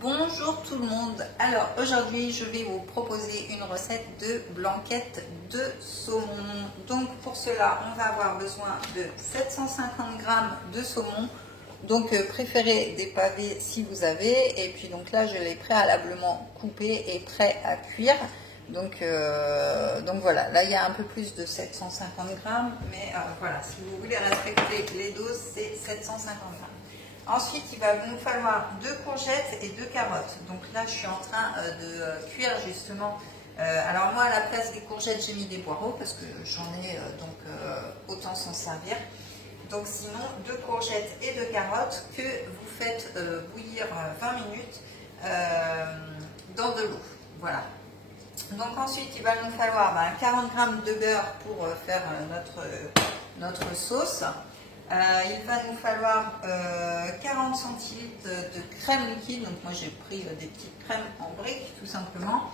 Bonjour tout le monde. Alors aujourd'hui je vais vous proposer une recette de blanquette de saumon. Donc pour cela on va avoir besoin de 750 g de saumon. Donc préférez des pavés si vous avez. Et puis donc là je l'ai préalablement coupé et prêt à cuire. Donc voilà, là il y a un peu plus de 750 g. Mais voilà, si vous voulez respecter les doses, c'est 750 g. Ensuite, il va nous falloir 2 courgettes et 2 carottes. Donc là, je suis en train de cuire justement. Alors moi, à la place des courgettes, j'ai mis des poireaux parce que j'en ai, autant s'en servir. Donc sinon, 2 courgettes et 2 carottes que vous faites bouillir 20 minutes dans de l'eau. Voilà. Donc ensuite, il va nous falloir 40 g de beurre pour faire notre sauce. Il va nous falloir 40 centilitres de crème liquide, donc moi j'ai pris des petites crèmes en briques tout simplement.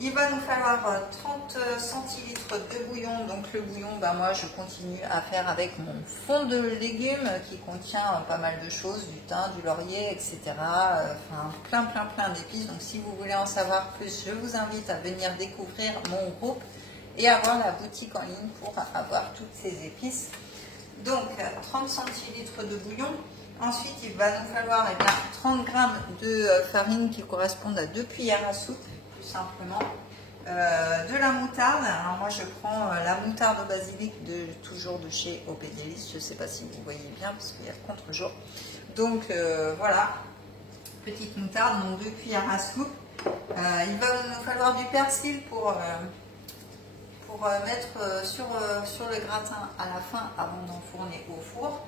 Il va nous falloir 30 centilitres de bouillon, donc le bouillon, moi je continue à faire avec mon fond de légumes qui contient pas mal de choses, du thym, du laurier, etc. Enfin plein d'épices. Donc si vous voulez en savoir plus, je vous invite à venir découvrir mon groupe et avoir la boutique en ligne pour avoir toutes ces épices. Donc 30 centilitres de bouillon. Ensuite, il va nous falloir 30 g de farine qui correspondent à 2 cuillères à soupe, tout simplement. De la moutarde. Alors moi, je prends la moutarde au basilic toujours de chez Opédélis. Je ne sais pas si vous voyez bien parce qu'il y a le contre-jour. Donc voilà, petite moutarde, donc 2 cuillères à soupe. Il va nous falloir du persil pour mettre sur le gratin à la fin avant d'enfourner au four.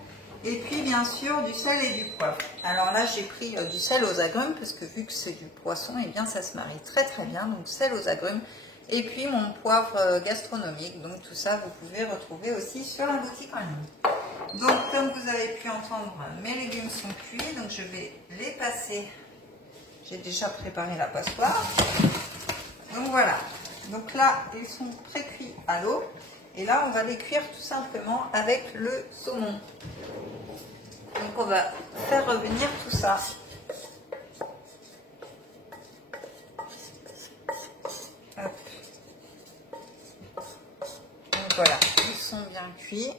Et puis bien sûr du sel et du poivre. Alors là j'ai pris du sel aux agrumes parce que vu que c'est du poisson, et bien ça se marie très bien. Donc sel aux agrumes et puis mon poivre gastronomique. Donc tout ça vous pouvez retrouver aussi sur la boutique en ligne. Donc comme vous avez pu entendre, mes légumes sont cuits. Donc je vais les passer. J'ai déjà préparé la passoire. Donc voilà. Donc là, ils sont pré-cuits à l'eau. Et là, on va les cuire tout simplement avec le saumon. Donc on va faire revenir tout ça. Hop. Donc voilà, ils sont bien cuits.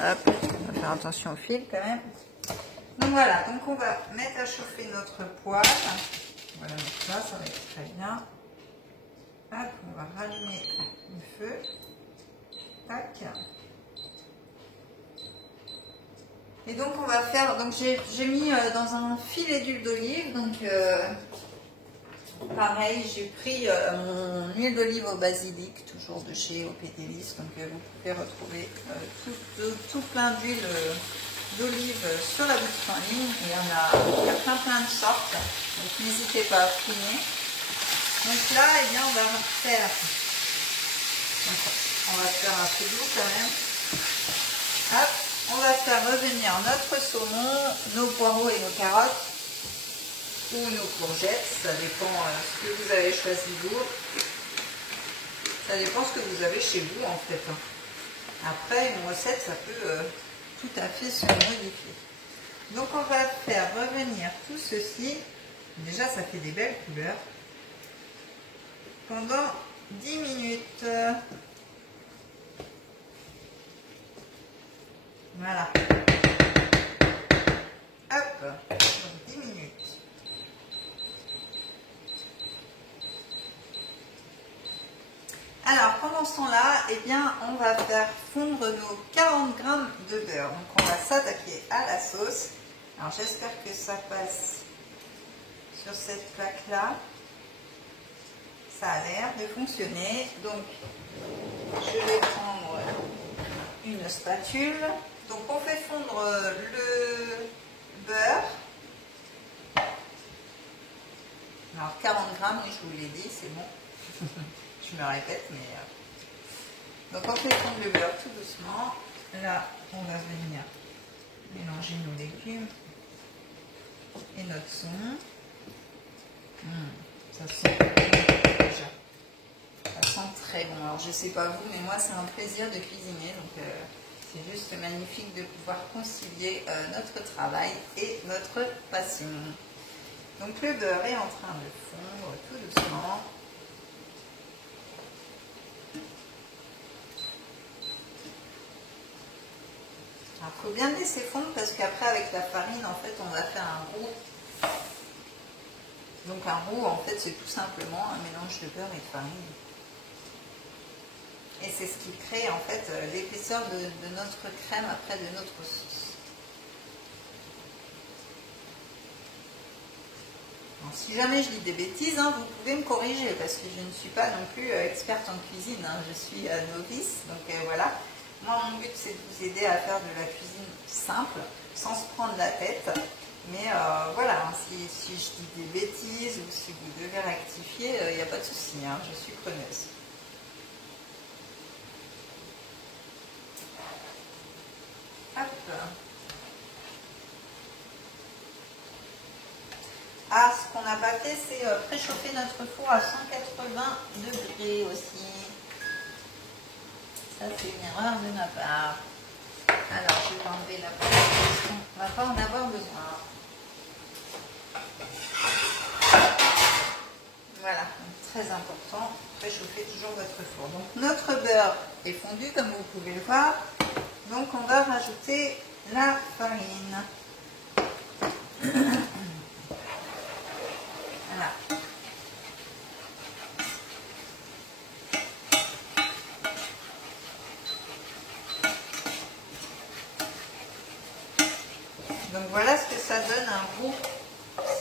Hop, on va faire attention au fil quand même. Donc voilà, donc on va mettre à chauffer notre poêle. On va la mettre là, ça va être très bien. Hop, on va rallumer le feu. Tac. Et donc on va faire, donc j'ai mis dans un filet d'huile d'olive, donc pareil, j'ai pris mon huile d'olive au basilic, toujours de chez Opédélis, donc vous pouvez retrouver tout plein d'huile d'olive sur la boutique en ligne. Il y a plein de sortes, donc n'hésitez pas à fouiner. Donc là, on va faire, un peu d'eau quand même. Hop, on va faire revenir notre saumon, nos poireaux et nos carottes, ou nos courgettes, ça dépend ce que vous avez choisi vous. Ça dépend ce que vous avez chez vous en fait. Après, une recette, ça peut tout à fait se modifier. Donc on va faire revenir tout ceci. Déjà, ça fait des belles couleurs. Pendant 10 minutes. Voilà. Hop, 10 minutes. Alors, pendant ce temps-là, on va faire fondre nos 40 g de beurre. Donc, on va s'attaquer à la sauce. Alors, j'espère que ça passe sur cette plaque-là. Ça a l'air de fonctionner. Donc, je vais prendre une spatule. Donc, on fait fondre le beurre. Alors, 40 g, je vous l'ai dit, c'est bon. Je me répète, mais... Donc, on fait fondre le beurre tout doucement. Là, on va venir mélanger nos légumes et notre saumon. Ça sent déjà. Ça sent très bon. Alors je sais pas vous, mais moi c'est un plaisir de cuisiner. Donc c'est juste magnifique de pouvoir concilier notre travail et notre passion. Donc le beurre est en train de fondre tout doucement. Alors il faut bien le laisser fondre parce qu'après avec la farine, en fait, on va faire un roux. Donc un roux, en fait, c'est tout simplement un mélange de beurre et de farine. Et c'est ce qui crée, en fait, l'épaisseur de notre crème après de notre sauce. Alors, si jamais je dis des bêtises, hein, vous pouvez me corriger parce que je ne suis pas non plus experte en cuisine. Hein, je suis novice, donc voilà. Moi, mon but, c'est de vous aider à faire de la cuisine simple, sans se prendre la tête. Mais voilà, hein, si je dis des bêtises ou si vous devez rectifier, il n'y a pas de souci, hein, je suis preneuse. Hop. Ah, ce qu'on n'a pas fait, c'est préchauffer notre four à 180 degrés aussi. Ça, c'est une erreur de ma part. Alors, je vais enlever la poêle. On ne va pas en avoir besoin. Voilà, donc, très important, préchauffez toujours votre four. Donc, notre beurre est fondu, comme vous pouvez le voir. Donc, on va rajouter la farine. Voilà. Donc voilà ce que ça donne un goût,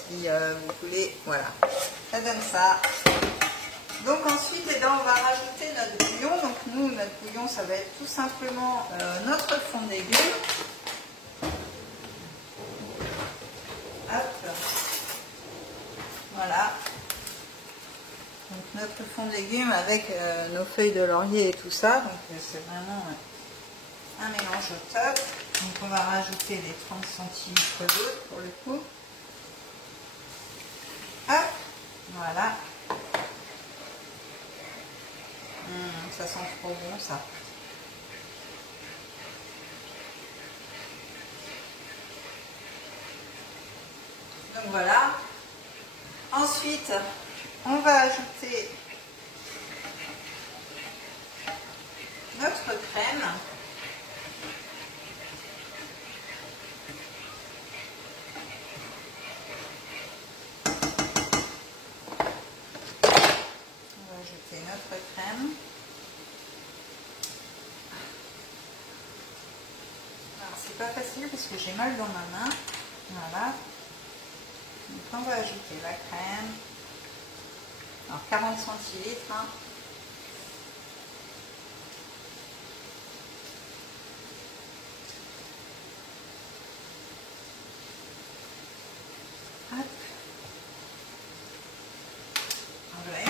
si vous voulez, voilà, ça donne ça. Donc ensuite, eh bien, on va rajouter notre bouillon. Donc nous, notre bouillon, ça va être tout simplement notre fond de légumes. Hop, voilà. Donc notre fond de légumes avec nos feuilles de laurier et tout ça. Donc c'est vraiment un mélange au top. Donc on va rajouter les 30 centilitres d'eau pour le coup. Hop, voilà. Ça sent trop bon ça. Donc voilà. Ensuite, on va ajouter notre crème. Notre crème. Alors c'est pas facile parce que j'ai mal dans ma main. Voilà. Donc on va ajouter la crème. Alors 40 centilitres. Hein. Hop. Voilà.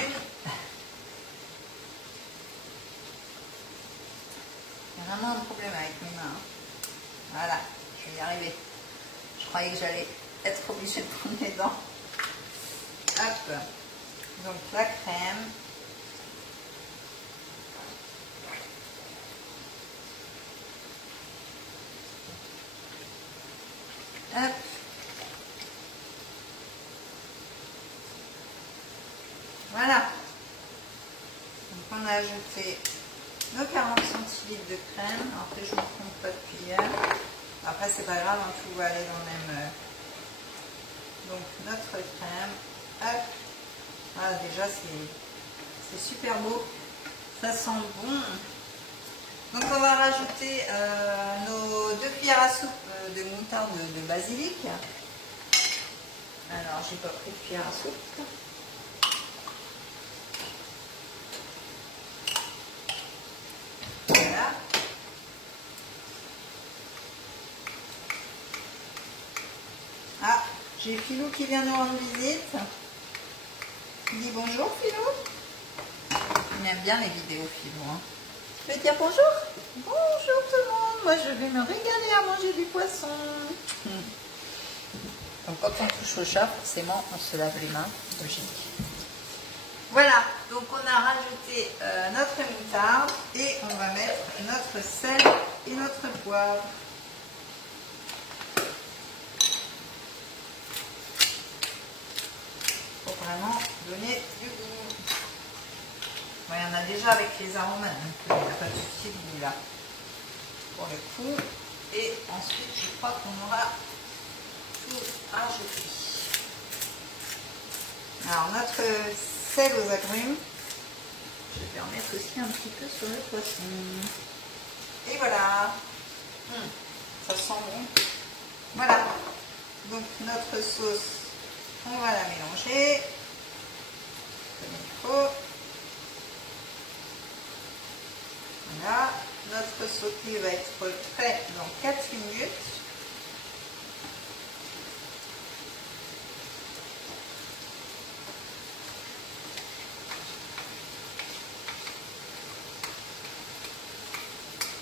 J'ai vraiment un problème avec mes mains. Voilà, je vais y arriver. Je croyais que j'allais être obligée de prendre mes dents. Hop. Donc la crème. Hop. Voilà. Donc on a ajouté nos 40 centilitres de crème. Alors que je ne me trompe pas de cuillère. Après c'est pas grave, hein, tout va aller dans le même. Donc notre crème. Hop. Ah, déjà c'est super beau. Ça sent bon. Donc on va rajouter nos 2 cuillères à soupe de moutarde de basilic. Alors j'ai pas pris de cuillère à soupe. Voilà. Ah, j'ai Philou qui vient nous rendre visite. Il dit bonjour Philou. Il aime bien les vidéos Philou. Hein. Je vais dire bonjour. Bonjour tout le monde. Moi je vais me régaler à manger du poisson. Donc quand on touche au chat, forcément on se lave les mains. Logique. Voilà, donc on a rajouté notre moutarde et on va mettre notre sel et notre poivre. déjà avec les aromates, donc il n'y a pas de souci de goût là pour le coup. Et ensuite, je crois qu'on aura tout rajouté. Alors, notre sel aux agrumes, je vais en mettre aussi un petit peu sur le poisson. Et voilà. Ça sent bon. Voilà. Donc, notre sauce, on va la mélanger comme il faut. Voilà. Notre sauté va être prêt dans 4 minutes.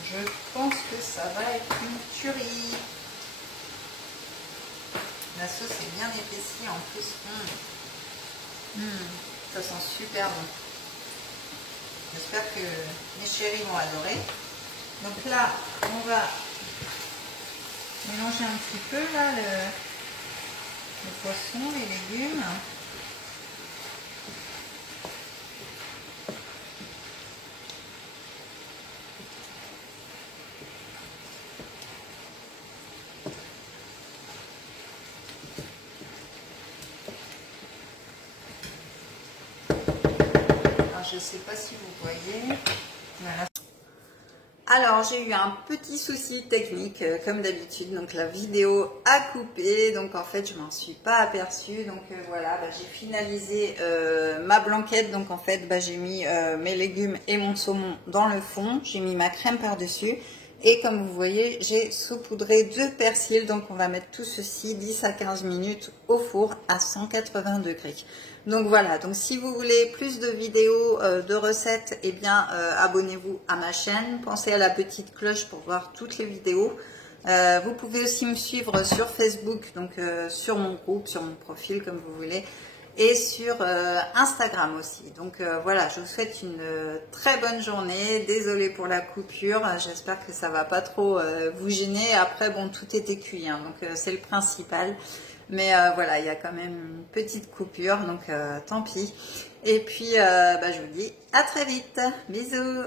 Je pense que ça va être une tuerie. La sauce est bien épaissie en plus. Ça sent super bon. J'espère que mes chéris vont adorer. Donc là, on va mélanger un petit peu là, le poisson, les légumes. Je ne sais pas si vous voyez. Voilà. Alors j'ai eu un petit souci technique comme d'habitude, donc la vidéo a coupé, donc en fait je m'en suis pas aperçue, donc voilà, j'ai finalisé ma blanquette, donc en fait j'ai mis mes légumes et mon saumon dans le fond, j'ai mis ma crème par dessus et comme vous voyez j'ai saupoudré 2 persil, donc on va mettre tout ceci 10 à 15 minutes au four à 180 degrés. Donc voilà, donc si vous voulez plus de vidéos, de recettes, eh bien abonnez-vous à ma chaîne. Pensez à la petite cloche pour voir toutes les vidéos. Vous pouvez aussi me suivre sur Facebook, donc sur mon groupe, sur mon profil comme vous voulez. Et sur Instagram aussi. Donc voilà, je vous souhaite une très bonne journée. Désolée pour la coupure, j'espère que ça va pas trop vous gêner. Après bon, tout était cuit, hein, donc c'est le principal. Mais voilà, il y a quand même une petite coupure, donc tant pis. Et puis, je vous dis à très vite. Bisous.